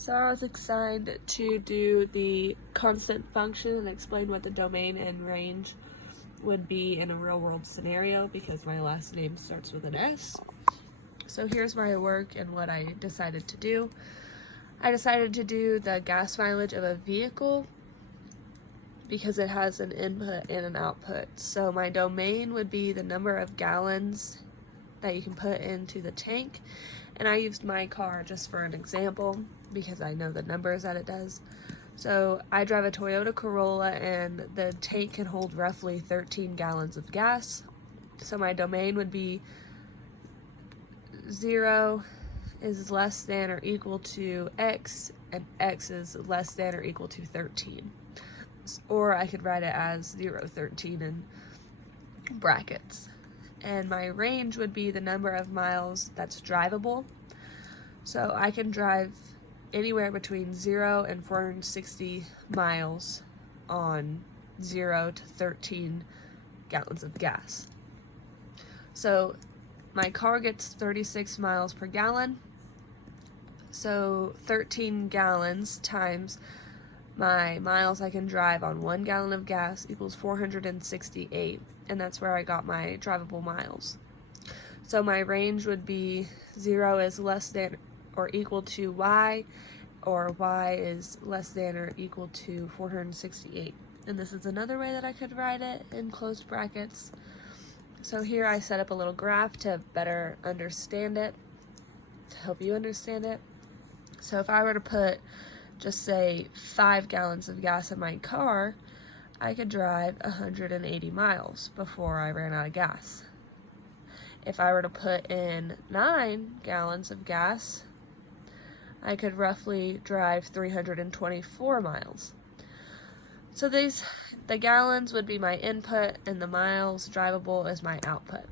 So I was excited to do the constant function and explain what the domain and range would be in a real world scenario because my last name starts with an S. So here's my work and what I decided to do. I decided to do the gas mileage of a vehicle because it has an input and an output. So my domain would be the number of gallons that you can put into the tank. And I used my car just for an example because I know the numbers that it does. So I drive a Toyota Corolla and the tank can hold roughly 13 gallons of gas. So my domain would be 0 is less than or equal to X and X is less than or equal to 13. Or I could write it as 0, 13 in brackets. And my range would be the number of miles that's drivable. So I can drive anywhere between 0 and 460 miles on 0 to 13 gallons of gas. So my car gets 36 miles per gallon. So 13 gallons times my miles I can drive on 1 gallon of gas equals 468, and that's where I got my drivable miles. So my range would be 0 is less than or equal to Y, or Y is less than or equal to 468. And this is another way that I could write it in closed brackets. So here I set up a little graph to better understand it, to help you understand it. So if I were to put, just say, 5 gallons of gas in my car, I could drive 180 miles before I ran out of gas. If I were to put in 9 gallons of gas, I could roughly drive 324 miles. So the gallons would be my input and the miles drivable is my output.